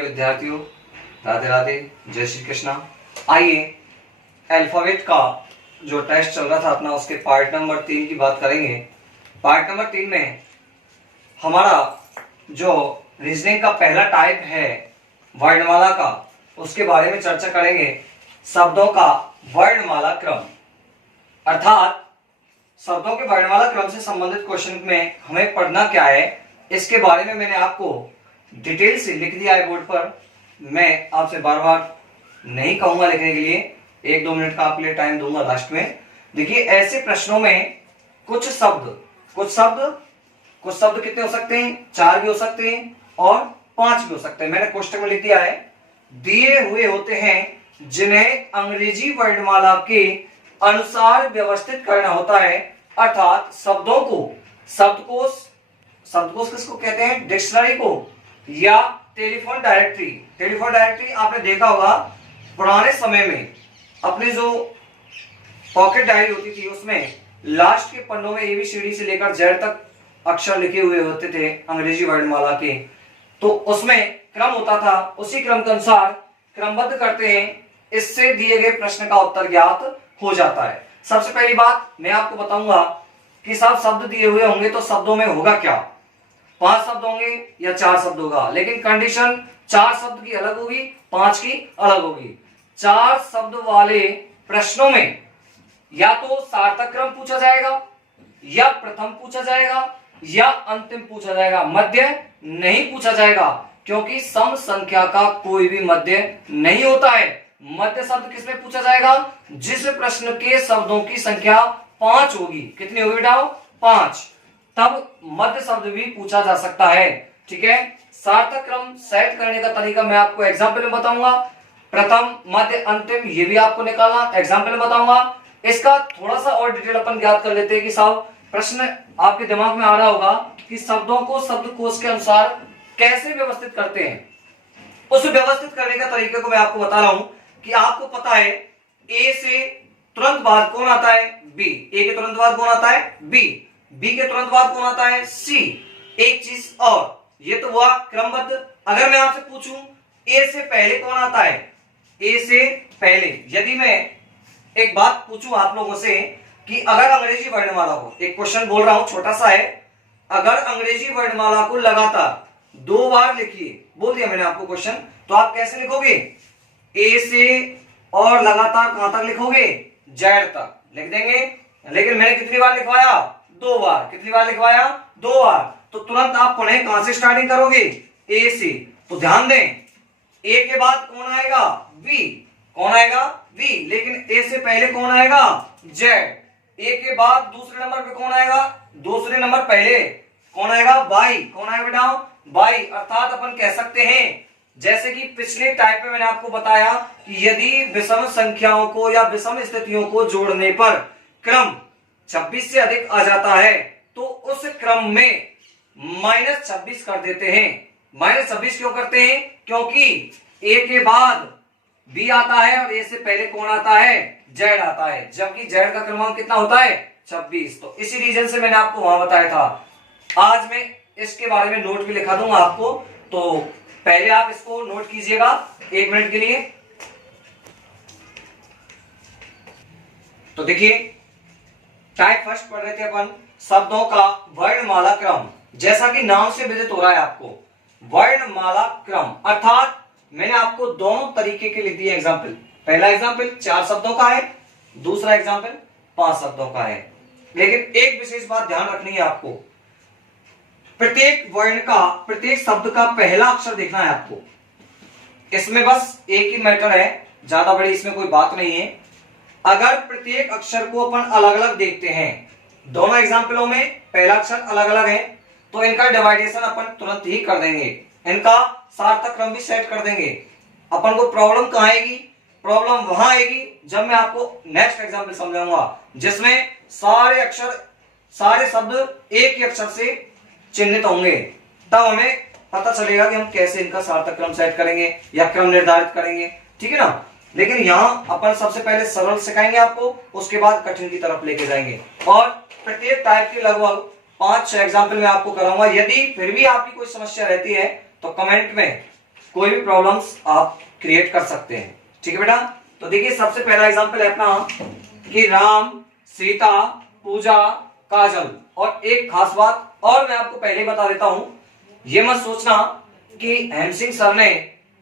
विद्यार्थियों, राधे राधे, जय श्री कृष्णा। आइए अल्फाबेट का जो टेस्ट चल रहा था अपना, उसके पार्ट नंबर 3 की बात करेंगे। पार्ट नंबर 3 में हमारा जो रीजनिंग का पहला टाइप है वर्णमाला का, उसके बारे में चर्चा करेंगे। शब्दों का वर्णमाला क्रम, अर्थात शब्दों के वर्णमाला क्रम से संबंधित क्वेश्चन में हमें पढ़ना क्या है, इसके बारे में मैंने आपको डिटेल से लिख दिया है बोर्ड पर। मैं आपसे बार बार नहीं कहूंगा लिखने के लिए, 1-2 मिनट का आपके लिए टाइम दूंगा लास्ट में। देखिए, ऐसे प्रश्नों में कुछ शब्द कितने हो सकते हैं? 4 भी हो सकते हैं और 5 भी हो सकते हैं। मैंने कोष्टक में लिख दिया है, दिए हुए होते हैं जिन्हें अंग्रेजी वर्णमाला के अनुसार व्यवस्थित करना होता है। अर्थात शब्दकोश किसको कहते हैं? डिक्शनरी को या टेलीफोन डायरेक्टरी आपने देखा होगा पुराने समय में, अपने जो पॉकेट डायरी होती थी उसमें लास्ट के पन्नों में ABCD से लेकर Z तक अक्षर लिखे हुए होते थे अंग्रेजी वर्णमाला के, तो उसमें क्रम होता था। उसी क्रम के अनुसार क्रमबद्ध करते हैं, इससे दिए गए प्रश्न का उत्तर ज्ञात हो जाता है। सबसे पहली बात मैं आपको बताऊंगा कि सब शब्द दिए हुए होंगे तो शब्दों में होगा क्या, 5 शब्द होंगे या 4 शब्द होगा, लेकिन कंडीशन 4 शब्द की अलग होगी, 5 की अलग होगी। 4 शब्द वाले प्रश्नों में या तो सार्थक क्रम पूछा जाएगा, या प्रथम पूछा जाएगा, या अंतिम पूछा जाएगा। मध्य नहीं पूछा जाएगा, क्योंकि सम संख्या का कोई भी मध्य नहीं होता है। मध्य शब्द किसमें पूछा जाएगा? जिस प्रश्न के शब्दों की संख्या 5 होगी। कितनी होगी बेटा? 5, तब मध्य शब्द भी पूछा जा सकता है। ठीक है, सार्थक क्रम सेट करने का तरीका मैं आपको एग्जाम्पल में बताऊंगा। प्रथम, मध्य, अंतिम, ये भी आपको निकालना एग्जाम्पल में बताऊंगा। इसका थोड़ा सा और डिटेल अपन ज्ञात कर लेते हैं कि साहब प्रश्न आपके दिमाग में आ रहा होगा कि शब्दों को शब्दकोश के अनुसार कैसे व्यवस्थित करते हैं। उस व्यवस्थित करने का तरीके को मैं आपको बता रहा हूं कि आपको पता है ए से तुरंत बाद कौन आता है? बी। ए के तुरंत बाद कौन आता है? बी। बी के तुरंत बाद कौन आता है? सी। एक चीज और, ये तो हुआ क्रमबद्ध। अगर मैं आपसे पूछूं ए से पहले कौन आता है? ए से पहले यदि मैं एक बात पूछूं आप लोगों से कि अगर अंग्रेजी वर्णमाला को, एक क्वेश्चन बोल रहा हूं छोटा सा है, अगर अंग्रेजी वर्णमाला को लगातार 2 बार लिखिए, बोल दिया मैंने आपको क्वेश्चन, तो आप कैसे लिखोगे? ए से और लगातार कहां तक लिखोगे? Z तक लिख देंगे। लेकिन मैंने कितनी बार लिखवाया? 2 बार। कितनी बार लिखवाया? 2 बार। तो तुरंत आप पढ़ें, कहां से स्टार्टिंग करोगे? ए से। तो ध्यान दें, ए के बाद कौन आएगा? बी। कौन आएगा? बी। लेकिन ए से पहले कौन आएगा? Z। ए के बाद दूसरे नंबर पे कौन आएगा? दूसरे नंबर पहले कौन आएगा? बाई। कौन आएगा बेटा? बाई। अर्थात अपन कह सकते हैं, जैसे कि पिछले टाइप में मैंने आपको बताया कि यदि विषम संख्याओं को या विषम स्थितियों को जोड़ने पर क्रम 26 से अधिक आ जाता है तो उस क्रम में -26 कर देते हैं। -26 क्यों करते हैं? क्योंकि ए के बाद बी आता है और ए से पहले कौन आता है? Z आता है, जबकि Z का क्रमांक कितना होता है? 26। तो इसी रीजन से मैंने आपको वहां बताया था। आज मैं इसके बारे में नोट भी लिखा दूंगा आपको, तो पहले आप इसको नोट कीजिएगा 1 मिनट के लिए। तो देखिए, टाइप फर्स्ट पढ़ रहे थे अपन, शब्दों का वर्णमाला क्रम। जैसा कि नाम से विदित हो रहा है आपको, वर्णमाला क्रम अर्थात मैंने आपको दोनों तरीके के लिख दिए एग्जाम्पल। पहला एग्जाम्पल 4 शब्दों का है, दूसरा एग्जाम्पल 5 शब्दों का है। लेकिन एक विशेष बात ध्यान रखनी है आपको, प्रत्येक वर्ण का, प्रत्येक शब्द का पहला अक्षर देखना है आपको। इसमें बस एक ही मैटर है, ज्यादा बड़ी इसमें कोई बात नहीं है। अगर प्रत्येक अक्षर को अपन अलग अलग देखते हैं, दोनों एग्जाम्पलों में पहला अक्षर अलग अलग है, तो इनका डिवाइडेशन अपन तुरंत ही कर देंगे, इनका सार्थक क्रम भी सेट कर देंगे। अपन को प्रॉब्लम कहां आएगी? प्रॉब्लम वहां आएगी जब मैं आपको नेक्स्ट एग्जाम्पल समझाऊंगा, जिसमें सारे अक्षर, सारे शब्द एक ही अक्षर से चिन्हित होंगे। तब हमें पता चलेगा कि हम कैसे इनका सार्थक क्रम सेट करेंगे या क्रम निर्धारित करेंगे। ठीक है ना? लेकिन यहां अपन सबसे पहले सरल सिखाएंगे आपको, उसके बाद कठिन की तरफ लेके जाएंगे। और प्रत्येक टाइप के लगभग 5-6 एग्जाम्पल मैं आपको कराऊंगा। यदि फिर भी आपकी कोई समस्या रहती है तो कमेंट में कोई भी प्रॉब्लम्स आप क्रिएट कर सकते हैं। ठीक है बेटा, तो देखिए सबसे पहला एग्जांपल है अपना कि राम, सीता, पूजा, काजल। और एक खास बात और मैं आपको पहले ही बता देता हूं, ये मत सोचना कि हेमसिंह सर ने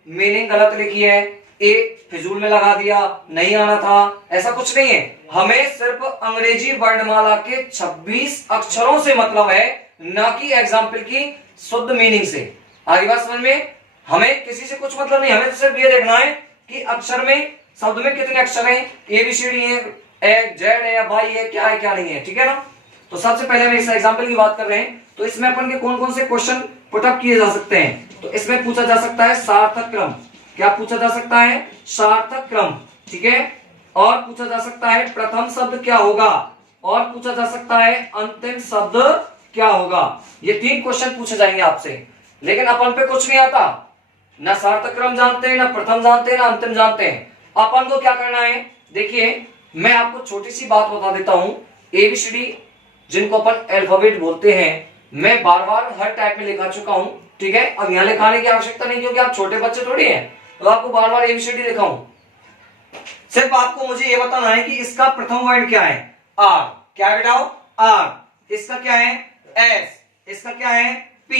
मीनिंग गलत लिखी है, एक फिजूल में लगा दिया, नहीं आना था, ऐसा कुछ नहीं है। हमें सिर्फ अंग्रेजी वर्णमाला के 26 अक्षरों से मतलब है, ना कि एग्जाम्पल की शुद्ध मीनिंग से। आगे बात समझ में? हमें किसी से कुछ मतलब नहीं, हमें तो सिर्फ ये देखना है कि अक्षर में, शब्द में कितने अक्षर हैं, ABCD है, Z है या Y है, क्या है क्या नहीं है। ठीक है ना, तो सबसे पहले हम इस एग्जाम्पल की बात कर रहे हैं, तो इसमें अपन के कौन कौन से क्वेश्चन पुटअप किए जा सकते हैं। तो इसमें पूछा जा सकता है सार्थक क्रम। क्या पूछा जा सकता है? सार्थक क्रम। ठीक है, और पूछा जा सकता है प्रथम शब्द क्या होगा, और पूछा जा सकता है अंतिम शब्द क्या होगा। ये 3 क्वेश्चन पूछे जाएंगे आपसे, लेकिन अपन पे कुछ नहीं आता, ना सार्थक क्रम जानते हैं, ना प्रथम जानते हैं, ना अंतिम जानते हैं। अपन को क्या करना है, देखिए मैं आपको छोटी सी बात बता देता हूं। ABCD जिनको अपन अल्फाबेट बोलते हैं, मैं बार बार हर टाइप में लिखा चुका हूं। ठीक है, अब यहां लिखाने की आवश्यकता नहीं, क्योंकि आप छोटे बच्चे थोड़ी हैं, तो आपको बार बार ABCD लिखाऊं। सिर्फ आपको मुझे यह बताना है कि इसका प्रथम वर्ण क्या है, R। क्या है बेटा? R। इसका क्या है? S। इसका क्या है? P।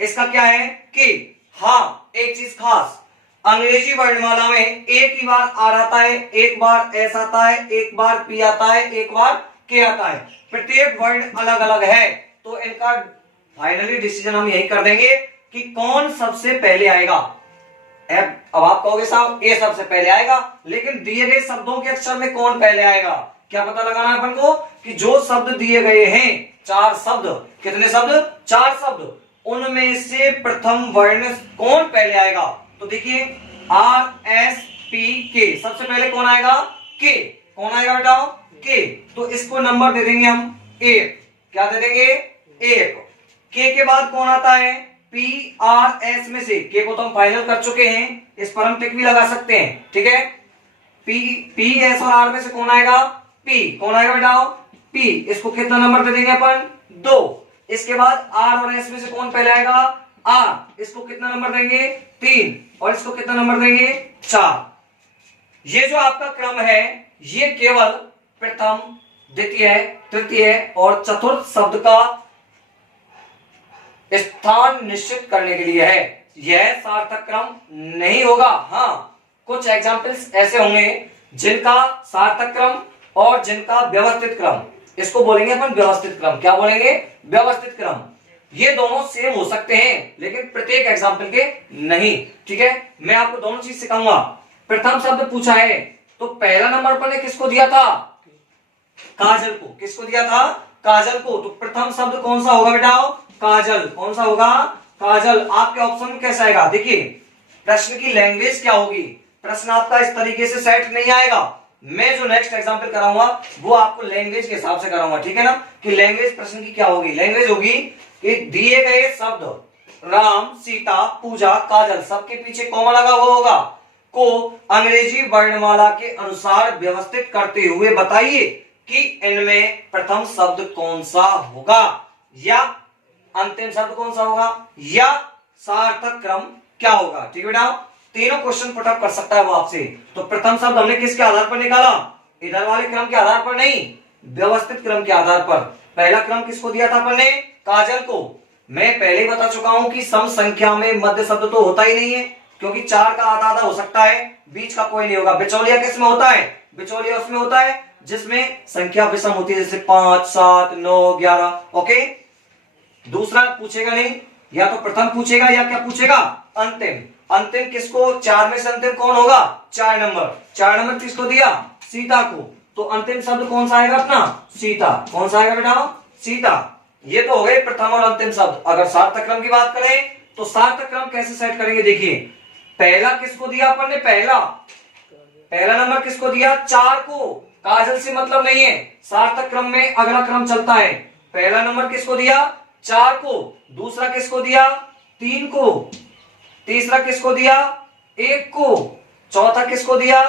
इसका क्या है? K। हाँ, एक चीज खास, अंग्रेजी वर्णमाला में एक ही बार R आता है, एक बार S आता है, एक बार P आता है, एक बार K आता है। प्रत्येक वर्ण अलग अलग है, तो इनका फाइनली डिसीजन हम यही कर देंगे कि कौन सबसे पहले आएगा। अब आप कहोगे साहब ए सबसे पहले आएगा, लेकिन दिए गए शब्दों के अक्षर में कौन पहले आएगा, क्या पता लगाना है अपन को कि जो शब्द दिए गए हैं, 4 शब्द, कितने शब्द? 4 शब्द, उनमें से प्रथम वर्ण कौन पहले आएगा। तो देखिए RSPK, सबसे पहले कौन आएगा? के। कौन आएगा बेटा? के। तो इसको नंबर दे देंगे हम 1। क्या दे देंगे? 1। के के बाद कौन आता है? PRS में से, के को तो हम फाइनल कर चुके हैं, इस पर हम टिक भी लगा सकते हैं। ठीक है, PS और R में से कौन आएगा? P। कौन आएगा बेटा? P। इसको कितना नंबर दे देंगे अपन? 2। इसके बाद R और S में से कौन पहले आएगा? R। इसको कितना नंबर देंगे? 3। और इसको कितना नंबर देंगे? 4। ये जो आपका क्रम है, ये केवल प्रथम, द्वितीय, तृतीय और चतुर्थ शब्द का स्थान निश्चित करने के लिए है, यह सार्थक क्रम नहीं होगा। हाँ, कुछ एग्जाम्पल्स ऐसे होंगे जिनका सार्थक क्रम और जिनका व्यवस्थित क्रम, इसको बोलेंगे अपन व्यवस्थित क्रम। क्या बोलेंगे? व्यवस्थित क्रम। ये दोनों सेम हो सकते हैं, लेकिन प्रत्येक एग्जाम्पल के नहीं। ठीक है, मैं आपको दोनों चीज सिखाऊंगा। प्रथम शब्द पूछा है, तो पहला नंबर पर ने किसको दिया था? काजल को। किसको दिया था? काजल को। तो प्रथम शब्द कौन सा होगा बेटा? काजल। कौन सा होगा? काजल। आपके ऑप्शन में कैसा आएगा? देखिए प्रश्न की लैंग्वेज क्या होगी, प्रश्न आपका इस तरीके से सेट नहीं आएगा। मैं जो नेक्स्ट एग्जांपल कराऊंगा वो आपको लैंग्वेज के हिसाब से कराऊंगा। ठीक है ना, कि लैंग्वेज प्रश्न की क्या होगी। लैंग्वेज होगी कि दिए गए शब्द राम, सीता, पूजा, काजल, सबके पीछे कॉमा लगा हुआ होगा, को अंग्रेजी वर्णमाला के अनुसार व्यवस्थित करते हुए बताइए कि इनमें प्रथम शब्द कौन सा होगा, या अंतिम शब्द कौन सा होगा, या सार्थक क्रम क्या होगा। ठीक है बेटा, तीनों क्वेश्चन पुटअप कर सकता है वो आपसे। तो प्रथम शब्द हमने किसके आधार पर निकाला? इधर वाले क्रम के आधार पर नहीं, व्यवस्थित क्रम के आधार पर। पहला क्रम किसको दिया था अपन ने? काजल को। मैं पहले ही बता चुका हूं कि सम संख्या में मध्य शब्द तो होता ही नहीं है, क्योंकि 4 का आधा आधा हो सकता है, बीच का कोई नहीं होगा। बिचौलिया किसमें होता है? बिचौलिया उसमें होता है जिसमें संख्या विषम होती है, जैसे 5, 7, 9, 11। ओके, दूसरा पूछेगा नहीं, या तो प्रथम पूछेगा या क्या पूछेगा? अंतिम। अंतिम किसको? 4 में से अंतिम कौन होगा? 4 नंबर। 4 नंबर किसको दिया? सीता को। तो अंतिम शब्द कौन सा आएगा अपना? सीता। कौन सा आएगा बेटा? सीता। ये तो हो गए प्रथम और अंतिम शब्द। अगर सार्थक क्रम की बात करें तो सार्थक क्रम कैसे सेट करेंगे? देखिए पहला किसको दिया अपन ने? पहला नंबर किसको दिया? 4 को। काजल से मतलब नहीं है, सार्थक क्रम में अगला क्रम चलता है। पहला नंबर किसको दिया? 4 को। दूसरा किसको दिया? 3 को। तीसरा किसको दिया? 1 को। चौथा किसको दिया?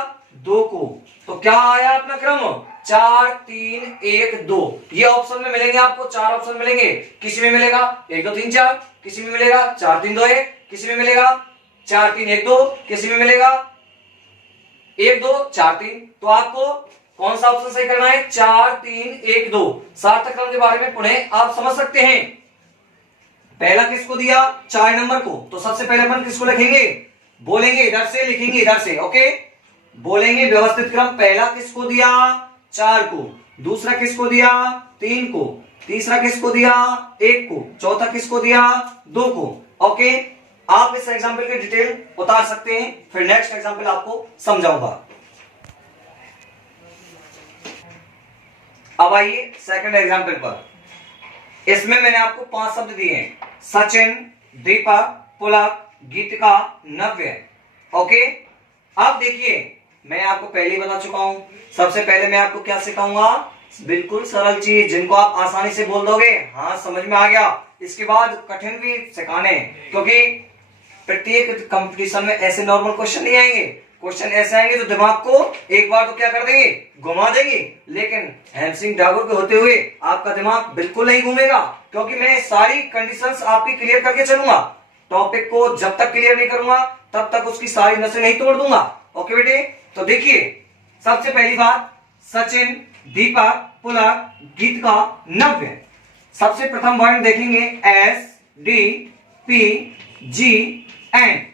2 को। तो क्या आया अपना क्रम? 4, 3, 1, 2। ये ऑप्शन में मिलेंगे आपको, 4 ऑप्शन मिलेंगे। किसी में मिलेगा 1, 2, 3, 4, किसी में मिलेगा 4, 3, 2, 1, किसी में मिलेगा 4 3 1 2, किसी में मिलेगा 1 2 4 3। तो आपको कौन सा ऑप्शन सही करना है? 4 3 1 2। सार्थक क्रम के बारे में पुनः आप समझ सकते हैं। पहला किसको दिया? 4 नंबर को। तो सबसे पहले अपन किसको लिखेंगे? बोलेंगे इधर से, लिखेंगे इधर से। ओके, बोलेंगे व्यवस्थित क्रम। पहला किसको दिया? 4 को। दूसरा किसको दिया? 3 को। तीसरा किसको दिया? 1 को। चौथा किसको दिया? 2 को। ओके, आप इस एग्जाम्पल की डिटेल उतार सकते हैं, फिर नेक्स्ट एग्जाम्पल आपको समझाऊंगा। अब आइए सेकंड एग्जाम्पल पर। इसमें मैंने आपको 5 शब्द दिए हैं: सचिन, दीपक, पुलक, गीतिका, नव्य। ओके, अब देखिए मैं आपको पहले ही बता चुका हूं। सबसे पहले मैं आपको क्या सिखाऊंगा? बिल्कुल सरल चीज जिनको आप आसानी से बोल दोगे, हाँ समझ में आ गया। इसके बाद कठिन भी सिखाने, क्योंकि प्रत्येक कंपटीशन में ऐसे नॉर्मल क्वेश्चन नहीं आएंगे। क्वेश्चन ऐसे आएंगे जो दिमाग को एक बार तो क्या कर देंगे? घुमा देंगे। लेकिन हेमसिंह ठाकुर के होते हुए आपका दिमाग बिल्कुल नहीं घूमेगा, क्योंकि मैं सारी कंडीशंस आपकी क्लियर करके चलूंगा। टॉपिक को जब तक क्लियर नहीं करूंगा तब तक उसकी सारी नसें नहीं तोड़ दूंगा। ओके बेटे, तो देखिए सबसे पहली बात, सचिन, दीपक, पुलक, गीतिका, नव्य। सबसे प्रथम वर्ण देखेंगे S D P G N.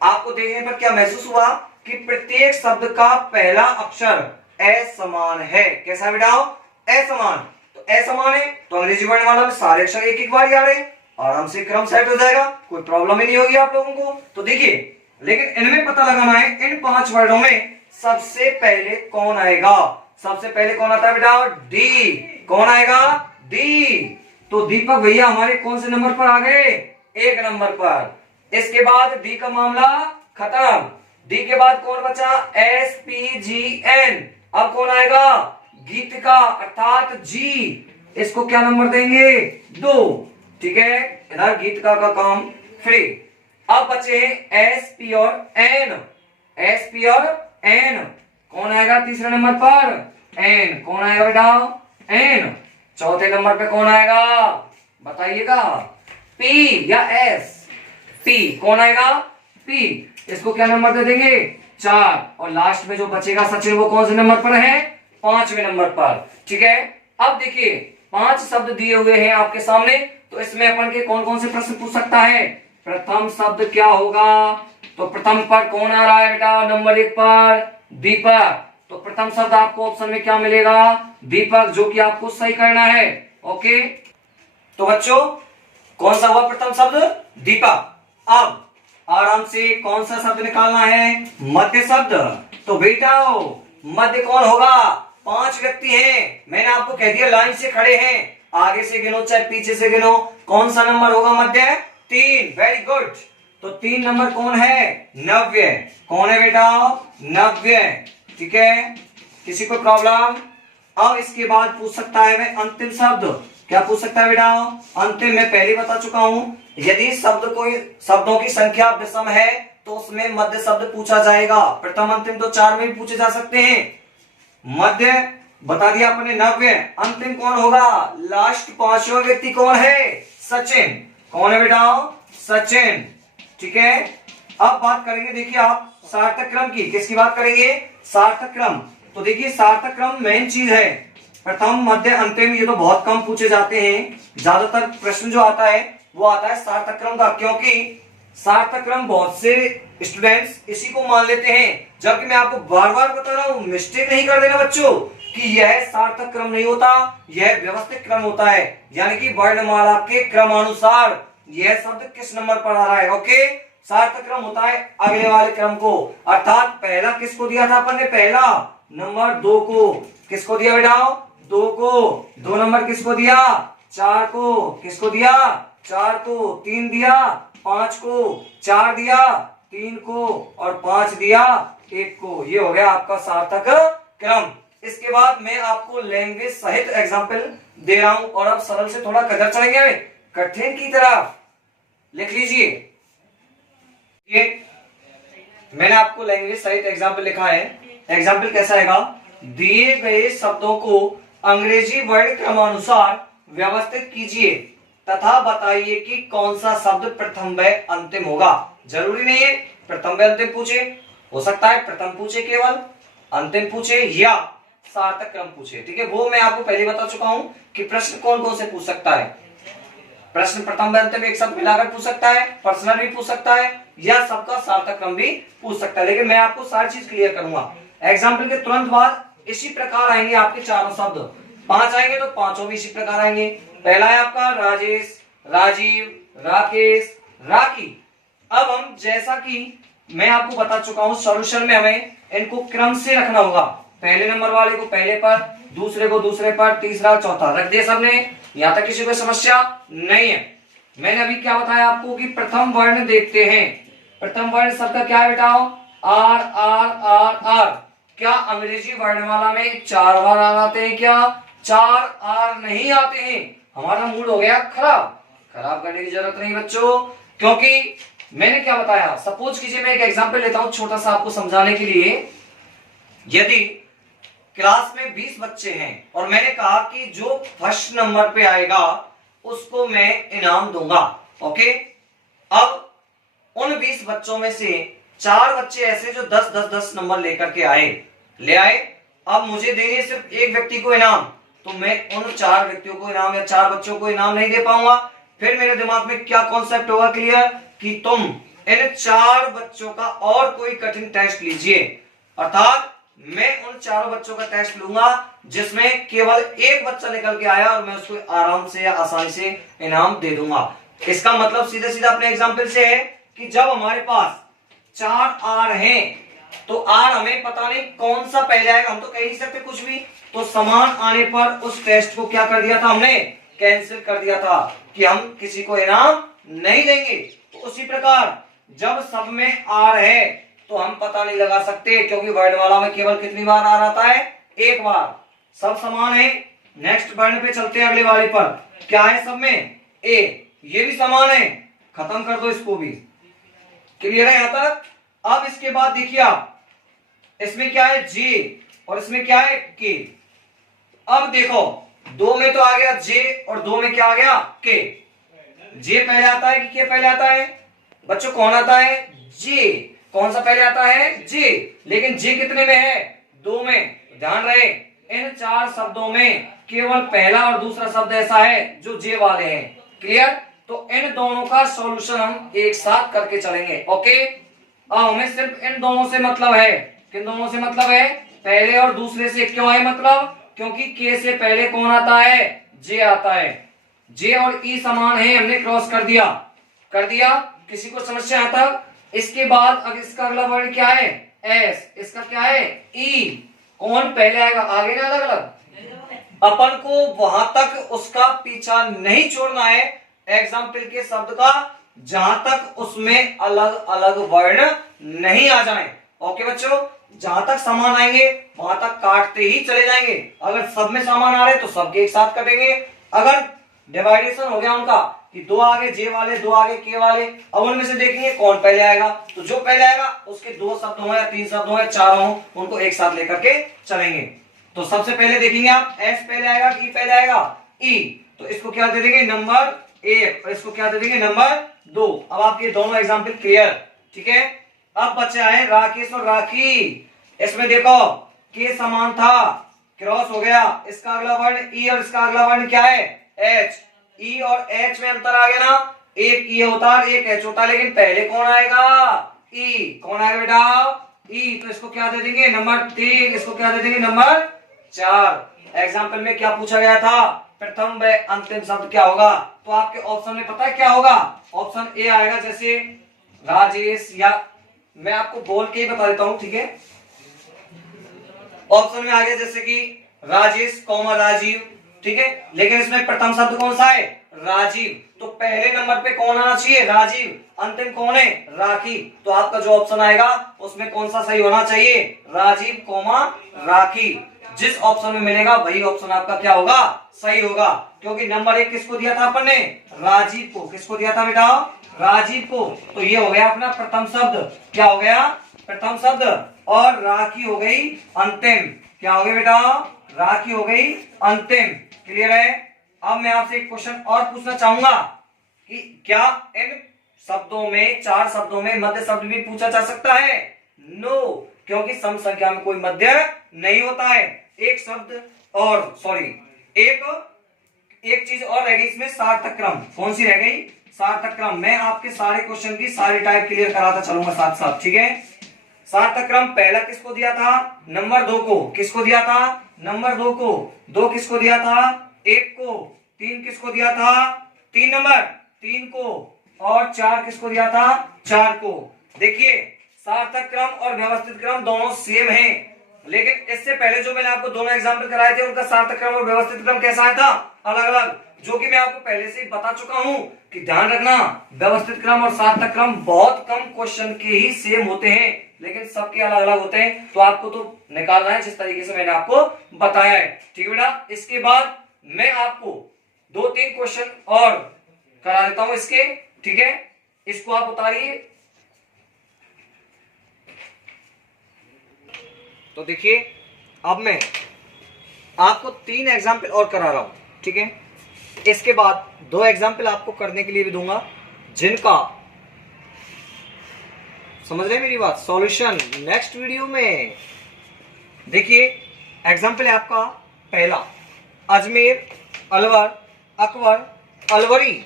आपको देखने पर क्या महसूस हुआ कि प्रत्येक शब्द का पहला अक्षर असमान है। कैसा बेटाओ? असमान। तो असमान है तो अंग्रेजी वर्णमाला में सारे अक्षर एक एक बार आ रहे हैं, आराम से क्रम सेट हो जाएगा, कोई प्रॉब्लम ही नहीं होगी आप लोगों को। तो देखिए, लेकिन इनमें पता लगाना है इन 5 वर्णों में सबसे पहले कौन आएगा। सबसे पहले कौन आता है बेटा? डी। कौन आएगा? डी। तो दीपक भैया हमारे कौन से नंबर पर आ गए? 1 नंबर पर। इसके बाद डी का मामला खत्म। डी के बाद कौन बचा? S P G N. अब कौन आएगा? गीतिका अर्थात जी। इसको क्या नंबर देंगे? 2। ठीक है, इधर गीतिका का काम फ्री। अब बचे एस पी और एन। एस पी और एन कौन आएगा तीसरे नंबर पर? एन। कौन आएगा बेटा? एन। चौथे नंबर पे कौन आएगा? बताइएगा, पी या एस? पी। कौन आएगा? पी। इसको क्या नंबर दे देंगे? 4। और लास्ट में जो बचेगा सचिन, वो कौन से नंबर पर है? 5वें नंबर पर। ठीक है, अब देखिए 5 शब्द दिए हुए हैं आपके सामने, तो इसमें अपन के कौन कौन से प्रश्न पूछ सकता है? प्रथम शब्द क्या होगा? तो प्रथम पर कौन आ रहा है बेटा? नंबर 1 पर दीपक। तो प्रथम शब्द आपको ऑप्शन में क्या मिलेगा? दीपक, जो कि आपको सही करना है। ओके, तो बच्चों कौन सा हुआ प्रथम शब्द? दीपक। अब आराम से कौन सा शब्द निकालना है? मध्य शब्द। तो बेटा मध्य कौन होगा? 5 व्यक्ति हैं, मैंने आपको कह दिया लाइन से खड़े हैं, आगे से गिनो चाहे पीछे से गिनो। कौन सा नंबर होगा मध्य? 3। Very good. तो 3 नंबर कौन है? नव्य। कौन है बेटा? नव्य। ठीक है, किसी को प्रॉब्लम? अब इसके बाद पूछ सकता है मैं अंतिम शब्द। क्या पूछ सकता है बेटा? अंतिम। मैं पहले बता चुका हूं, यदि शब्दों की संख्या विषम है तो उसमें मध्य शब्द पूछा जाएगा। प्रथम अंतिम तो 4 में भी पूछे जा सकते हैं। मध्य बता दिया अपने नव्य। अंतिम कौन होगा? लास्ट 5वां व्यक्ति कौन है? सचिन। कौन है बेटा? सचिन। ठीक है, अब बात करेंगे देखिए आप सार्थक क्रम की। किसकी बात करेंगे? सार्थक क्रम। तो देखिए सार्थक क्रम मेन चीज है। प्रथम मध्य अंतिम ये तो बहुत कम पूछे जाते हैं, ज्यादातर प्रश्न जो आता है वो आता है सार्थक क्रम का, क्योंकि सार्थक क्रम बहुत से स्टूडेंट्स इसी को मान लेते हैं। जबकि मैं आपको बार बार बता रहा हूं, मिस्टेक नहीं कर देना बच्चों, कि यह सार्थक क्रम नहीं होता, यह व्यवस्थित क्रम होता है। यानी कि वर्णमाला के क्रमानुसार यह शब्द किस नंबर पर आ रहा है। ओके, सार्थक क्रम होता है अगले वाले क्रम को, अर्थात पहला किसको दिया था अपन ने? पहला नंबर 2 को। किसको दिया बेटा? 2 को। 2 नंबर किसको दिया? 4 को। किसको दिया? 4 को। 3 दिया, 5 को। 4 दिया, 3 को, और 5 दिया, 1 को। ये हो गया आपका सार्थक क्रम। इसके बाद मैं आपको लैंग्वेज सहित एग्जाम्पल दे रहा हूं, और अब सरल से थोड़ा कदर चलेंगे कठिन की तरफ। लिख लीजिए, ये मैंने आपको लैंग्वेज सहित एग्जाम्पल लिखा है। एग्जाम्पल कैसा आएगा? दिए गए शब्दों को अंग्रेजी वर्ण क्रमानुसार व्यवस्थित कीजिए तथा बताइए कि कौन सा शब्द प्रथम व अंतिम होगा। जरूरी नहीं है प्रथम व अंतिम पूछे, हो सकता है प्रथम पूछे केवल, अंतिम पूछे या सार्थक क्रम पूछे। ठीक है, वो मैं आपको पहले बता चुका हूं कि प्रश्न कौन कौन से पूछ सकता है। प्रश्न प्रथम व अंतिम एक साथ मिलाकर पूछ सकता है, पर्सनल भी पूछ सकता है, या सबका सार्थक क्रम भी पूछ सकता है। लेकिन मैं आपको सारी चीज क्लियर करूंगा। एग्जाम्पल के तुरंत बाद इसी प्रकार आएंगे आपके चारों शब्द, 5 आएंगे तो पांचों भी इसी प्रकार आएंगे। पहला है आपका राजेश, राजीव, राकेश, राखी। अब हम जैसा कि मैं आपको बता चुका हूं सॉल्यूशन में हमें इनको क्रम से रखना होगा। पहले नंबर वाले को पहले पर, दूसरे को दूसरे पर, तीसरा चौथा रख दिया सबने। यहां तक किसी को समस्या नहीं है। मैंने अभी क्या बताया आपको कि प्रथम वर्ण देखते हैं। प्रथम वर्ण सबका क्या है बेटा? R R R R. क्या अंग्रेजी वर्णमाला में 4 बार आर आते हैं क्या? 4 आर नहीं आते हैं। हमारा मूड हो गया खराब। खराब करने की जरूरत नहीं बच्चों, क्योंकि मैंने क्या बताया। सपोज कीजिए मैं एक एग्जांपल लेता हूं छोटा सा आपको समझाने के लिए। यदि क्लास में 20 बच्चे हैं और मैंने कहा कि जो फर्स्ट नंबर पे आएगा उसको मैं इनाम दूंगा। ओके, अब उन 20 बच्चों में से 4 बच्चे ऐसे जो 10-10-10 नंबर लेकर के ले आए। अब मुझे देनी है सिर्फ एक व्यक्ति को इनाम, तो मैं उन 4 व्यक्तियों को इनाम या 4 बच्चों को इनाम नहीं दे पाऊंगा। फिर मेरे दिमाग में क्या कॉन्सेप्ट होगा क्लियर, कि तुम इन 4 बच्चों का और कोई कठिन टेस्ट लीजिए। अर्थात मैं उन 4 बच्चों का टेस्ट लूंगा जिसमें केवल एक बच्चा निकल के आया और मैं उसको आराम से या आसानी से इनाम दे दूंगा। इसका मतलब सीधे सीधा अपने एग्जाम्पल से है कि जब हमारे पास 4 आर हैं तो आर हमें पता नहीं कौन सा पहले आएगा, हम तो कह नहीं सकते कुछ भी। तो समान आने पर उस टेस्ट को क्या कर दिया था हमने? कैंसिल कर दिया था कि हम किसी को इनाम नहीं देंगे। तो उसी प्रकार जब सब में आर है तो हम पता नहीं लगा सकते, क्योंकि वर्णमाला में केवल कितनी बार आर आता है? एक बार। सब समान है। नेक्स्ट वर्ण पे चलते हैं, अगले वाले पर। क्या है सब में? ए। ये भी समान है, खत्म कर दो इसको भी। क्लियर है यहां तक? अब इसके बाद देखिए आप, इसमें क्या है? जे, और इसमें क्या है? के। अब देखो, 2 में तो आ गया जे और 2 में क्या आ गया? के। जे पहले आता है कि के पहले आता है? बच्चों कौन आता है? जे। कौन सा पहले आता है? जे। लेकिन जे कितने में है? 2 में। ध्यान रहे, इन 4 शब्दों में केवल पहला और दूसरा शब्द ऐसा है जो जे वाले हैं। क्लियर? तो इन दोनों का सॉल्यूशन हम एक साथ करके चलेंगे। ओके, अब हमें सिर्फ इन दोनों से मतलब है। किन दोनों से मतलब है? पहले और दूसरे से। क्यों है मतलब? क्योंकि के से पहले कौन आता है? जे आता है। जे और ई समान है, हमने क्रॉस कर दिया। किसी को समस्या आता? इसके बाद अब इसका अगला वर्ड क्या है? एस। इसका क्या है? ई। कौन पहले आएगा? आगे ना अलग अलग। अपन को वहां तक उसका पीछा नहीं छोड़ना है एग्जाम्पल के शब्द का, जहां तक उसमें अलग अलग वर्ण नहीं आ जाए। ओके बच्चों, जहां तक समान आएंगे वहां तक काटते ही चले जाएंगे। अगर सब में समान आ रहे तो सबके एक साथ कटेंगे। अगर डिवाइडेशन हो गया उनका कि 2 आगे जे वाले, 2 आगे के वाले, अब उनमें से देखेंगे कौन पहले आएगा। तो जो पहले आएगा उसके 2 शब्द हो या 3 शब्द हो या 4 हो, उनको एक साथ लेकर के चलेंगे। तो सबसे पहले देखेंगे आप, एस पहले आएगा कि पहले आएगा? ई। तो इसको क्या दे देंगे? नंबर 1, और इसको क्या दे देंगे? नंबर 2। अब आपके दोनों एग्जाम्पल क्लियर? ठीक है। अब बचा है राकेश और राखी। इसमें देखो के समान था, क्रॉस हो गया। इसका अगला वर्ण ई और इसका अगला वर्ण क्या है? एच। ई और एच में अंतर आ गया ना, एक ई होता है एक एच होता है, लेकिन पहले कौन आएगा? ई। कौन आएगा बेटा? ई। तो इसको क्या दे देंगे? नंबर 3। इसको क्या दे देंगे? नंबर 4। एग्जाम्पल में क्या पूछा गया था? प्रथम व अंतिम शब्द क्या होगा? तो आपके ऑप्शन में पता है क्या होगा? ऑप्शन ए आएगा, जैसे राजेश, या मैं आपको बोल के ही बता देता हूं। ठीक है, ऑप्शन में आ गया जैसे कि राजेश कौमा राजीव। ठीक है, लेकिन इसमें प्रथम शब्द कौन सा है? राजीव। तो पहले नंबर पे कौन आना चाहिए? राजीव। अंतिम कौन है? राखी। तो आपका जो ऑप्शन आएगा उसमें कौन सा सही होना चाहिए? राजीव कौमा राखी। जिस ऑप्शन में मिलेगा वही ऑप्शन आपका क्या होगा? सही होगा। क्योंकि नंबर 1 किसको दिया था अपन ने? राजीव को। किसको दिया था बेटा? राजीव को। तो ये हो गया अपना प्रथम शब्द। क्या हो गया? प्रथम शब्द। और राखी हो गई अंतिम। क्या हो गया बेटा? राखी हो गई अंतिम। क्लियर है? अब मैं आपसे एक क्वेश्चन और पूछना चाहूंगा कि क्या इन शब्दों में, 4 शब्दों में मध्य शब्द भी पूछा जा सकता है? नो, क्योंकि सम संख्या में कोई मध्य नहीं होता है। एक शब्द और सॉरी एक चीज और रह गई इसमें, सार्थक क्रम। कौन सी रह गई? सार्थक क्रम। मैं आपके सारे क्वेश्चन की सारी टाइप क्लियर कराता चलूंगा साथ साथ, ठीक है। सार्थक क्रम पहला किसको दिया था? नंबर 2 को। किसको दिया था? नंबर 2 को। 2 किसको दिया था? 1 को। 3 किसको दिया था? 3 नंबर 3 को। और 4 किसको दिया था? 4 को। देखिए सार्थक क्रम और व्यवस्थित क्रम दोनों सेम हैं, लेकिन इससे पहले जो मैंने आपको दोनों एग्जाम्पल कराए थे उनका सार्थक क्रम और व्यवस्थित क्रम कैसा आया था? अलग अलग, जो कि मैं आपको पहले से ही बता चुका हूं कि ध्यान रखना व्यवस्थित क्रम और सार्थक क्रम बहुत कम क्वेश्चन के ही सेम होते हैं, लेकिन सबके अलग अलग होते हैं। तो आपको तो निकालना है जिस तरीके से मैंने आपको बताया है, ठीक है बेटा। इसके बाद मैं आपको 2-3 क्वेश्चन और करा देता हूं इसके, ठीक है। इसको आप उतारिए। तो देखिए अब मैं आपको 3 एग्जाम्पल और करा रहा हूं, ठीक है। इसके बाद 2 एग्जाम्पल आपको करने के लिए भी दूंगा जिनका, समझ रहे हैं मेरी बात, सॉल्यूशन नेक्स्ट वीडियो में। देखिए एग्जाम्पल है आपका पहला, अजमेर, अलवर, अकबर, अलवरी,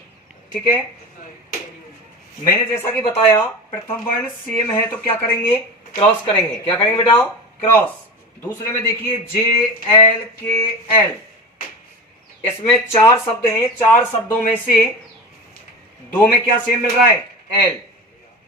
ठीक है। मैंने जैसा कि बताया प्रथम वर्ण सेम है तो क्या करेंगे? क्रॉस करेंगे। क्या करेंगे बेटा? क्रॉस। दूसरे में देखिए जे एल के एल, इसमें 4 शब्द हैं, 4 शब्दों में से 2 में क्या सेम मिल रहा है? एल।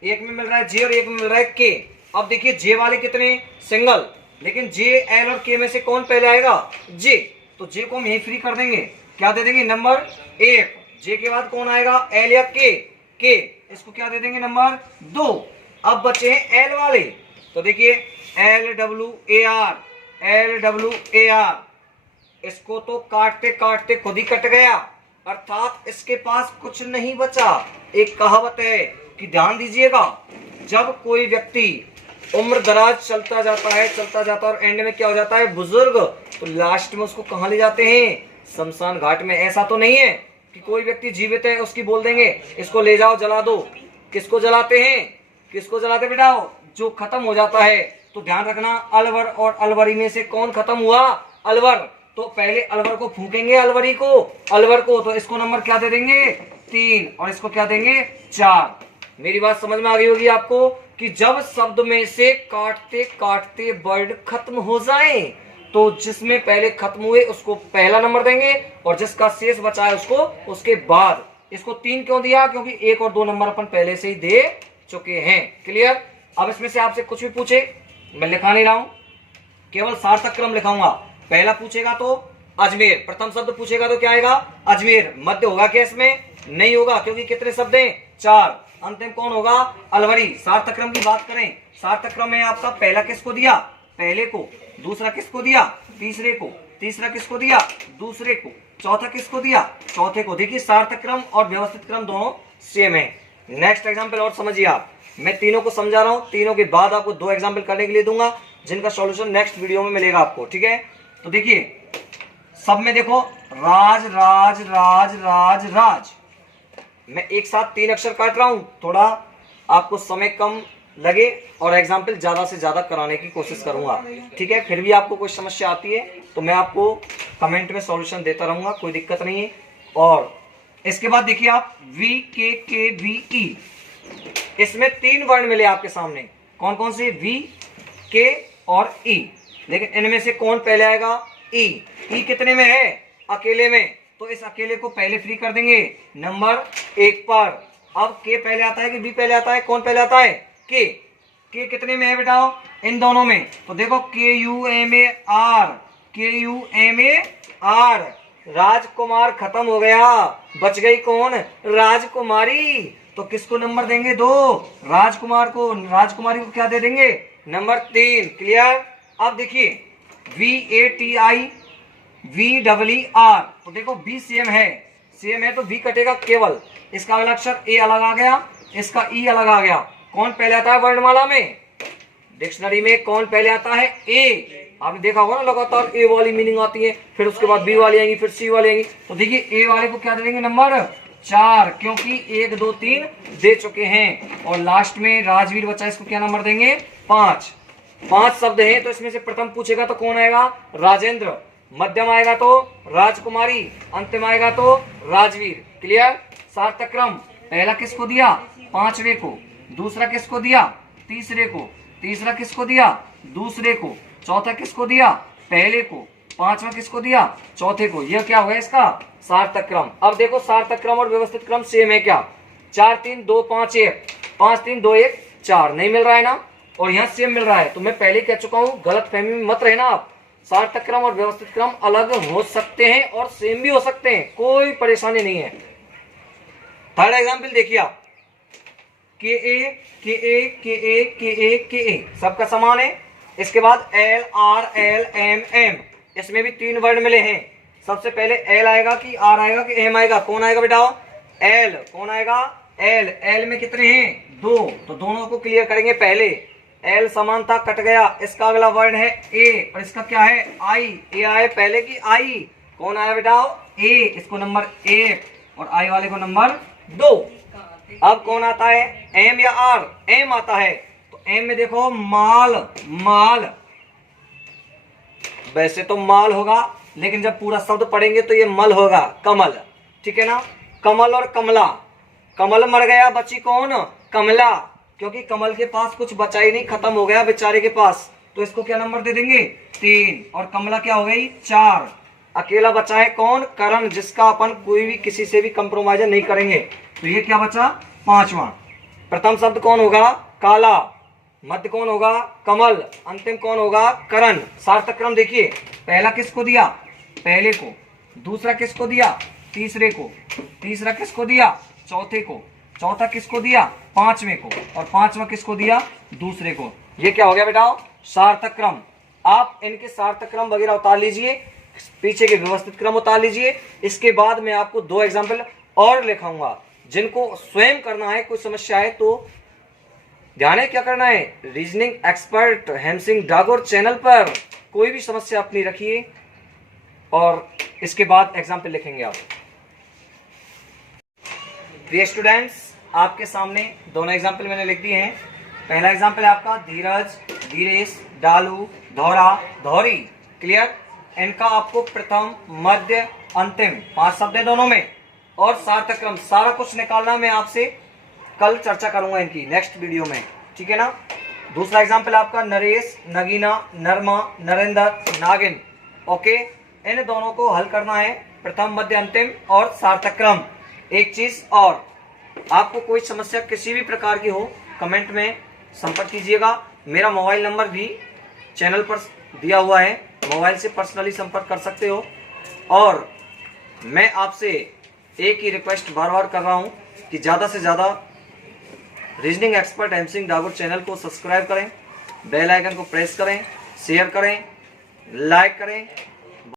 एक में मिल रहा है जे और एक में मिल रहा है के। अब देखिए जे वाले कितने? सिंगल, लेकिन जे एल और के में से कौन पहले आएगा? जे। तो जे को हम यही फ्री कर देंगे, क्या दे देंगे? नंबर 1। जे के बाद कौन आएगा? एल या के? के। इसको क्या दे देंगे? नंबर 2। अब बचे हैं एल वाले, तो देखिए LWAR, LWAR, इसको तो काटते काटते खुद ही कट गया, अर्थात इसके पास कुछ नहीं बचा। एक कहावत है कि ध्यान दीजिएगा, जब कोई व्यक्ति उम्र दराज चलता जाता है और एंड में क्या हो जाता है? बुजुर्ग, तो लास्ट में उसको कहां ले जाते हैं? शमशान घाट में। ऐसा तो नहीं है कि कोई व्यक्ति जीवित है उसकी बोल देंगे इसको ले जाओ जला दो। किसको जलाते हैं? किसको जलाते बेटा? जो खत्म हो जाता है। तो ध्यान रखना अलवर और अलवरी में से कौन खत्म हुआ? अलवर। तो पहले अलवर को फूकेंगे, अलवरी को, अलवर को, तो इसको नंबर क्या दे देंगे? 3, और इसको क्या देंगे? 4। मेरी बात समझ में आ गई होगी आपको कि जब शब्द में से काटते काटते वर्ड खत्म हो जाए तो जिसमें पहले खत्म हुए उसको पहला नंबर देंगे और जिसका शेष बचा है उसको उसके बाद। इसको 3 क्यों दिया? क्योंकि 1 और 2 नंबर अपन पहले से ही दे चुके हैं। क्लियर? अब इसमें से आपसे कुछ भी पूछे, मैं लिखा नहीं रहा हूं, केवल सार्थक क्रम लिखाऊंगा। पहला पूछेगा तो अजमेर, प्रथम शब्द पूछेगा तो क्या आएगा? अजमेर। मध्य होगा क्या इसमें? नहीं होगा, क्योंकि कितने शब्द हैं? 4। अंतिम कौन होगा? अलवरी। सार्थक क्रम की बात करें, सार्थक क्रम में आपका पहला किसको दिया? पहले को। दूसरा किसको दिया? तीसरे को। तीसरा किसको दिया? दूसरे को। चौथा किसको दिया? चौथे को। देखिए सार्थक क्रम और व्यवस्थित क्रम दोनों सेम है। नेक्स्ट एग्जाम्पल और समझिए आप, मैं तीनों को समझा रहा हूं, तीनों के बाद आपको 2 एग्जाम्पल करने के लिए दूंगा जिनका सॉल्यूशन नेक्स्ट वीडियो में मिलेगा आपको, ठीक है। तो देखिए सब में देखो राज राज राज राज राज, मैं एक साथ 3 अक्षर काट रहा हूं, थोड़ा आपको समय कम लगे और एग्जाम्पल ज्यादा से ज्यादा कराने की कोशिश करूंगा, ठीक है। फिर भी आपको कोई समस्या आती है तो मैं आपको कमेंट में सॉल्यूशन देता रहूंगा, कोई दिक्कत नहीं है। और इसके बाद देखिए आप VKKVE, इसमें 3 वर्ण मिले आपके सामने, कौन कौन से? V, K और E, लेकिन इनमें से कौन पहले आएगा? E। E कितने में है? अकेले में, तो इस अकेले को पहले फ्री कर देंगे नंबर 1 पर। अब K पहले आता है कि V पहले आता है? कौन पहले आता है? K। K कितने में है बेटा? इन दोनों में, तो देखो KUMAR, KUMAR, राजकुमार खत्म हो गया, बच गई कौन? राजकुमारी। तो किसको नंबर देंगे? 2, राजकुमार को। राजकुमारी को क्या दे देंगे? नंबर 3। क्लियर? अब देखिए VATI VER, तो देखो B सेम है तो V कटेगा केवल, इसका अगला अक्षर A अलग आ गया, इसका E अलग आ गया। कौन पहले आता है वर्णमाला में? डिक्शनरी में कौन पहले आता है? A। आपने देखा होगा ना, लगातार A वाली मीनिंग आती है, फिर उसके बाद B वाली आएंगी, फिर C वाली आएंगी। तो देखिए A वाले को क्या दे देंगे? नंबर 4, क्योंकि 1 2 3 दे चुके हैं। और लास्ट में राजवीर बचा, इसको क्या नंबर देंगे? 5। 5 शब्द हैं तो इसमें से प्रथम पूछेगा तो कौन आएगा? राजेंद्र। मध्यम आएगा तो राजकुमारी। अंतिम आएगा तो राजवीर। क्लियर? सार्थक क्रम पहला किसको दिया? 5वें को। दूसरा किसको दिया? तीसरे को। तीसरा किसको दिया? दूसरे को। चौथा किसको दिया? पहले को। पांचवा किसको दिया? चौथे को। यह क्या हुआ इसका? सार्थक क्रम। अब देखो सार्थक क्रम और व्यवस्थित क्रम सेम है क्या? 4 3 2 5 1, 5 3 2 1 4 नहीं मिल रहा है ना? और यहाँ सेम मिल रहा है। तो मैं पहले कह चुका हूं, गलत फहमी में मत रहना आप। सार्थक क्रम और व्यवस्थित क्रम अलग हो सकते हैं और सेम भी हो सकते हैं, कोई परेशानी नहीं है। थर्ड एग्जाम्पल देखिए आप, के ए के ए के ए के ए के ए सबका समान है। इसके बाद L R L M M, इसमें भी 3 वर्ड मिले हैं। सबसे पहले एल आएगा कि आर आएगा कि एम आएगा? कौन आएगा बेटा? एल। कौन आएगा? एल। एल में कितने हैं? 2, तो दोनों को क्लियर करेंगे पहले। एल समानता कट गया। इसका अगला वर्ड है ए और इसका क्या है? आई। ए आए पहले की आई? कौन आया बेटा? ए। इसको नंबर 1 और आई वाले को नंबर 2। अब कौन आता है? एम या आर? एम आता है। तो एम में देखो माल। माल वैसे तो माल होगा, लेकिन जब पूरा शब्द पढ़ेंगे तो ये मल होगा। कमल। ठीक है ना? कमल और कमला। कमल मर गया, बची कौन? कमला। क्योंकि कमल के पास कुछ बचा ही नहीं, खत्म हो गया बेचारे के पास। तो इसको क्या नंबर दे देंगे? 3। और कमला क्या हो गई? 4। अकेला बचा है कौन? करण, जिसका अपन कोई भी किसी से भी कंप्रोमाइज नहीं करेंगे। तो ये क्या बचा? 5वां। प्रथम शब्द कौन होगा? काला। मध्य कौन होगा? कमल। अंतिम कौन होगा? करण। सार्थक क्रम देखिए, पहला किसको दिया? पहले को। दूसरा किसको दिया? तीसरे को। तीसरा किसको दिया? चौथे को। चौथा किसको दिया? 5वें को। और 5वां किसको दिया? दूसरे को। ये क्या हो गया बेटा? सार्थक क्रम। आप इनके सार्थक क्रम वगैरह उतार लीजिए, पीछे के व्यवस्थित क्रम उतार लीजिए। इसके बाद मैं आपको 2 एग्जाम्पल और लिखाऊंगा, जिनको स्वयं करना है। कोई समस्या है तो ध्यान है क्या करना है? Reasoning expert Hem Singh Dagor channel पर कोई भी समस्या अपनी रखिए और इसके बाद एग्जाम्पल लिखेंगे आप। प्रिय स्टूडेंट्स, आपके सामने दोनों एग्जाम्पल मैंने लिख दिए हैं। पहला एग्जाम्पल है आपका धीरज, धीरेश, डालू, धौरा, धौरी। क्लियर? इनका आपको प्रथम, मध्य, अंतिम 5 शब्द है दोनों में, और सार्थक क्रम सारा कुछ निकालना मैं आपसे कल चर्चा करूंगा इनकी नेक्स्ट वीडियो में। ठीक है ना? दूसरा एग्जाम्पल आपका नरेश, नगीना, नरमा, नरेंद्र, नागिन। ओके, इन दोनों को हल करना है, प्रथम, मध्य, अंतिम और सार्थक क्रम। एक चीज और, आपको कोई समस्या किसी भी प्रकार की हो, कमेंट में संपर्क कीजिएगा। मेरा मोबाइल नंबर भी चैनल पर दिया हुआ है, मोबाइल से पर्सनली संपर्क कर सकते हो। और मैं आपसे एक ही रिक्वेस्ट बार बार कर रहा हूं कि ज़्यादा से ज़्यादा reasoning expert Hem Singh Dagor channel को सब्सक्राइब करें, बेल आइकन को प्रेस करें, शेयर करें, लाइक करें